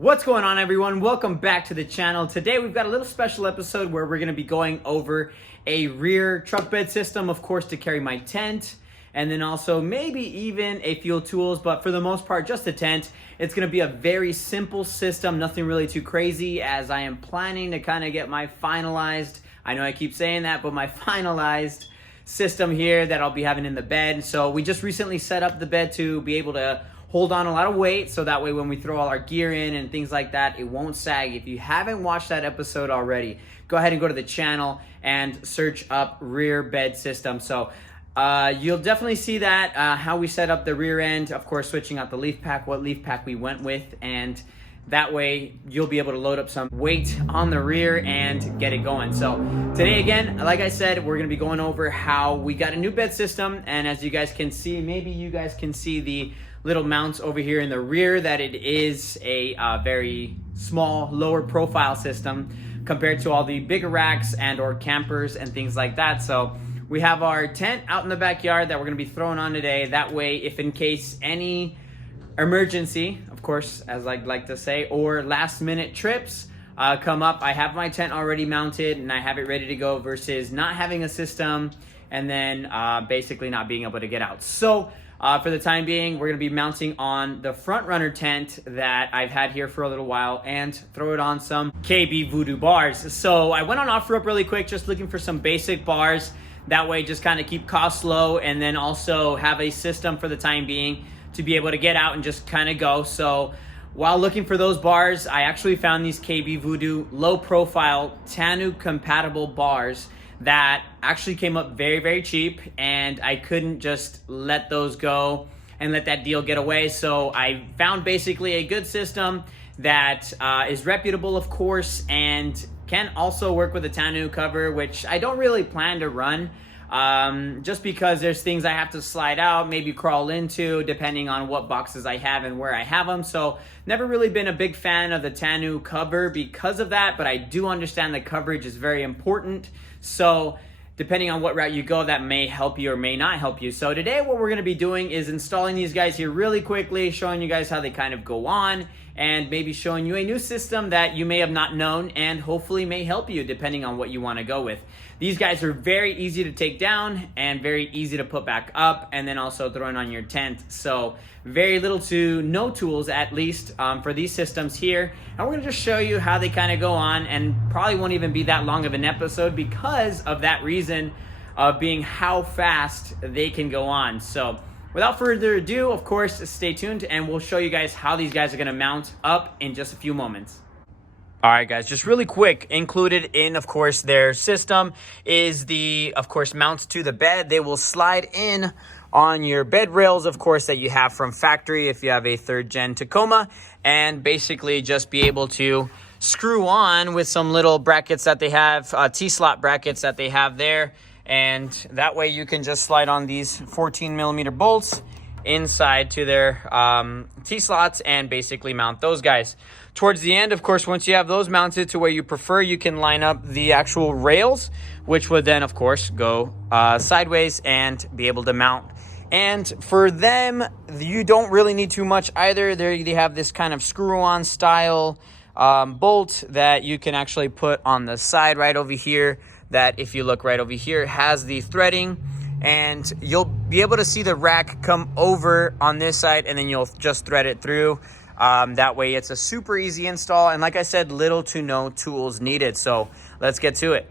What's going on, everyone? Welcome back to the channel. Today we've got a little special episode where we're going to be going over a rear truck bed system, of course, to carry my tent, and then also maybe even a fuel tools, but for the most part just a tent. It's going to be a very simple system, nothing really too crazy, as I am planning to kind of get my finalized, I know I keep saying that, but my finalized system here that I'll be having in the bed. So we just recently set up the bed to be able to hold on a lot of weight, so that way when we throw all our gear in and things like that, it won't sag. If you haven't watched that episode already, go ahead and go to the channel and search up rear bed system. So you'll definitely see that, how we set up the rear end, of course switching out the leaf pack, what leaf pack we went with, and that way you'll be able to load up some weight on the rear and get it going. So today, again, like I said, we're gonna be going over how we got a new bed system, and as you guys can see, maybe you guys can see the little mounts over here in the rear, that it is a very small, lower profile system compared to all the bigger racks and or campers and things like that. So we have our tent out in the backyard that we're gonna be throwing on today. That way, if in case any emergency, of course, as I like to say, or last minute trips come up, I have my tent already mounted and I have it ready to go, versus not having a system and then basically not being able to get out. So for the time being, we're gonna be mounting on the front runner tent that I've had here for a little while and throw it on some KbVoodoo bars. So I went on OfferUp really quick, just looking for some basic bars. That way, just kind of keep costs low, and then also have a system for the time being to be able to get out and just kind of go. So while looking for those bars, I actually found these KbVoodoo low profile TANU compatible bars that actually came up very, very cheap, and I couldn't just let those go and let that deal get away. So I found basically a good system that is reputable, of course, and can also work with a TANU cover, which I don't really plan to run, just because there's things I have to slide out, maybe crawl into, depending on what boxes I have and where I have them. So never really been a big fan of the TANU cover because of that, but I do understand the coverage is very important. So depending on what route you go, that may help you or may not help you. So today what we're gonna be doing is installing these guys here really quickly, showing you guys how they kind of go on, and maybe showing you a new system that you may have not known and hopefully may help you depending on what you wanna go with. These guys are very easy to take down and very easy to put back up, and then also throwing on your tent. So very little to no tools, at least for these systems here. And we're gonna just show you how they kind of go on, and probably won't even be that long of an episode because of that reason of being how fast they can go on. So without further ado, of course, stay tuned and we'll show you guys how these guys are gonna mount up in just a few moments. All right, guys, just really quick, included in, of course, their system is the, of course, mounts to the bed. They will slide in on your bed rails, of course, that you have from factory if you have a 3rd gen Tacoma, and basically just be able to screw on with some little brackets that they have, T-slot brackets that they have there. And that way you can just slide on these 14mm bolts inside to their T-slots and basically mount those guys. Towards the end, of course, once you have those mounted to where you prefer, you can line up the actual rails, which would then, of course, go sideways and be able to mount. And for them, you don't really need too much either. They have this kind of screw-on style bolt that you can actually put on the side right over here, that if you look right over here, has the threading, and you'll be able to see the rack come over on this side, and then you'll just thread it through. That way it's a super easy install, and like I said, little to no tools needed. So let's get to it.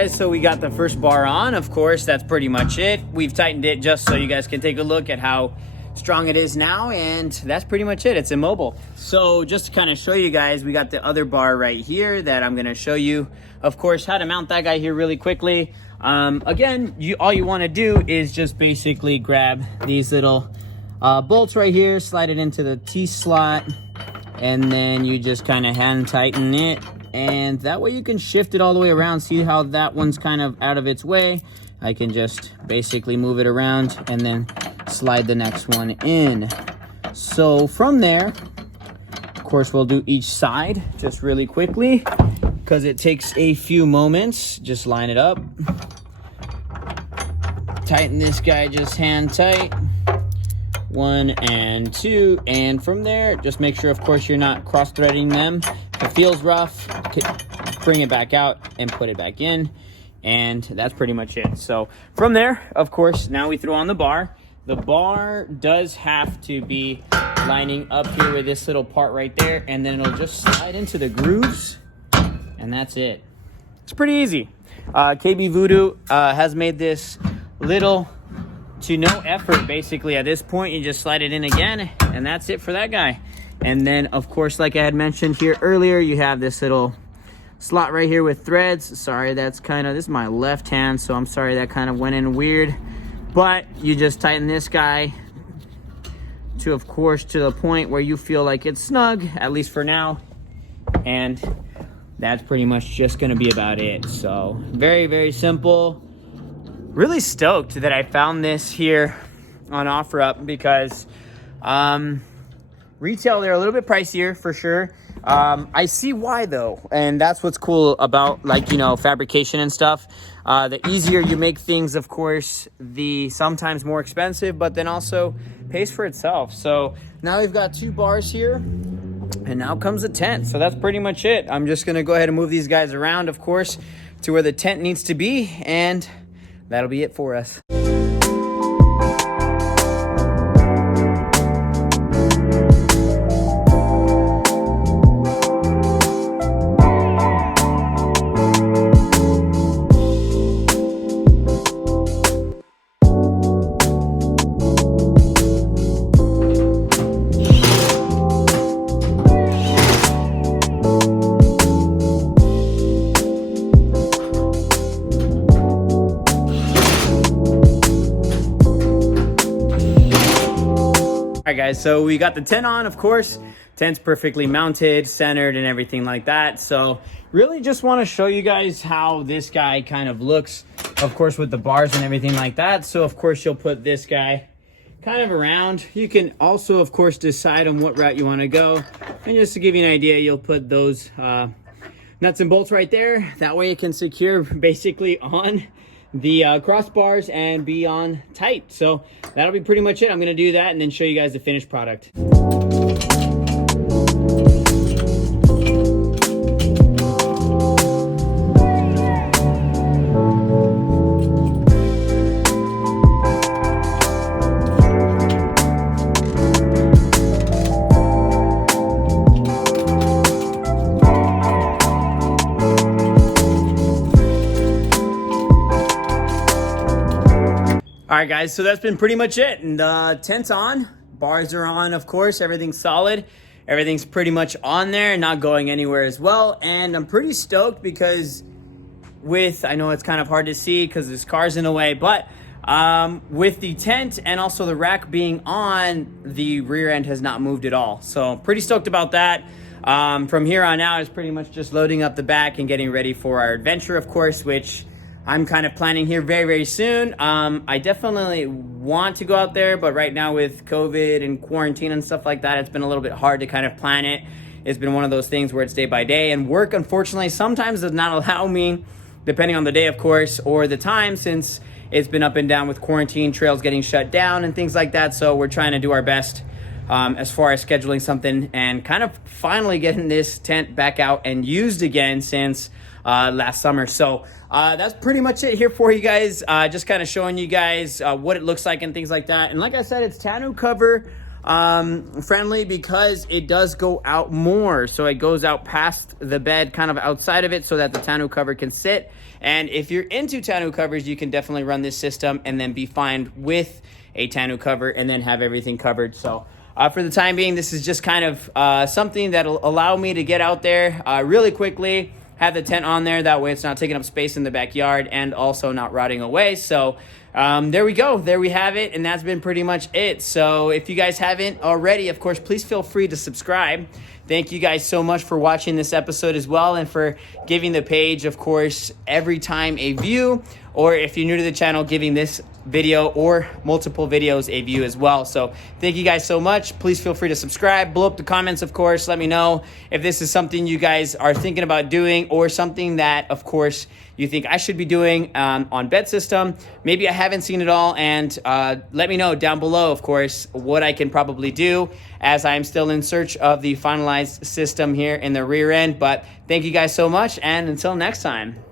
guys, so we got the first bar on. Of course, that's pretty much it. We've tightened it just so you guys can take a look at how strong it is now, and that's pretty much it. It's immobile. So just to kind of show you guys, we got the other bar right here that I'm going to show you, of course, how to mount that guy here really quickly. Again, all you want to do is just basically grab these little bolts right here, slide it into the T slot, and then you just kind of hand tighten it, and that way you can shift it all the way around. See how that one's kind of out of its way? I can just basically move it around and then slide the next one in. So from there, of course, we'll do each side just really quickly because it takes a few moments. Just line it up, tighten this guy just hand tight, 1 and 2, and from there just make sure, of course, you're not cross-threading them. If it feels rough, bring it back out and put it back in, and that's pretty much it. So from there, of course, now we throw on the bar. The bar does have to be lining up here with this little part right there, and then it'll just slide into the grooves, and that's it. It's pretty easy. KbVoodoo has made this little to no effort. Basically, at this point, you just slide it in again, and that's it for that guy. And then, of course, like I had mentioned here earlier, you have this little slot right here with threads. Sorry, this is my left hand, so I'm sorry that kind of went in weird. But you just tighten this guy to, of course, to the point where you feel like it's snug, at least for now. And that's pretty much just gonna be about it. So very, very simple. Really stoked that I found this here on OfferUp because retail, they're a little bit pricier for sure. I see why though, and that's what's cool about, like, you know, fabrication and stuff. The easier you make things, of course, the sometimes more expensive, but then also pays for itself. So now we've got 2 bars here, and now comes the tent. So that's pretty much it. I'm just gonna go ahead and move these guys around, of course, to where the tent needs to be, and that'll be it for us. All right, guys, so we got the tent on, of course. Tent's perfectly mounted, centered, and everything like that. So really just want to show you guys how this guy kind of looks, of course, with the bars and everything like that. So, of course, you'll put this guy kind of around. You can also, of course, decide on what route you want to go. And just to give you an idea, you'll put those nuts and bolts right there. That way it can secure basically on the crossbars and be on tight. So that'll be pretty much it. I'm going to do that and then show you guys the finished product. All right, guys, so that's been pretty much it. And the tent's on, bars are on, of course, everything's solid. Everything's pretty much on there, not going anywhere as well. And I'm pretty stoked because I know it's kind of hard to see because this car's in the way, but with the tent and also the rack being on, the rear end has not moved at all. So pretty stoked about that. From here on out, it's pretty much just loading up the back and getting ready for our adventure, of course, which I'm kind of planning here very, very soon. I definitely want to go out there, but right now with COVID and quarantine and stuff like that, it's been a little bit hard to kind of plan it. It's been one of those things where it's day by day, and work, unfortunately, sometimes does not allow me, depending on the day, of course, or the time, since it's been up and down with quarantine, trails getting shut down and things like that. So we're trying to do our best as far as scheduling something and kind of finally getting this tent back out and used again since last summer. So that's pretty much it here for you guys. Just kind of showing you guys what it looks like and things like that. And like I said, it's tonneau cover. friendly because it does go out more. So it goes out past the bed, kind of outside of it, so that the tonneau cover can sit. And if you're into tonneau covers, you can definitely run this system and then be fine with a tonneau cover and then have everything covered. So for the time being, this is just kind of something that'll allow me to get out there really quickly, have the tent on there. That way it's not taking up space in the backyard and also not rotting away. So there we go. There we have it. And that's been pretty much it. So if you guys haven't already, of course, please feel free to subscribe. Thank you guys so much for watching this episode as well, and for giving the page, of course, every time a view, or if you're new to the channel, giving this video or multiple videos a view as well. So thank you guys so much. Please feel free to subscribe, blow up the comments, of course. Let me know if this is something you guys are thinking about doing, or something that, of course, you think I should be doing on bed system. Maybe I haven't seen it all, and let me know down below, of course, what I can probably do, as I'm still in search of the finalized system here in the rear end. But thank you guys so much, and until next time.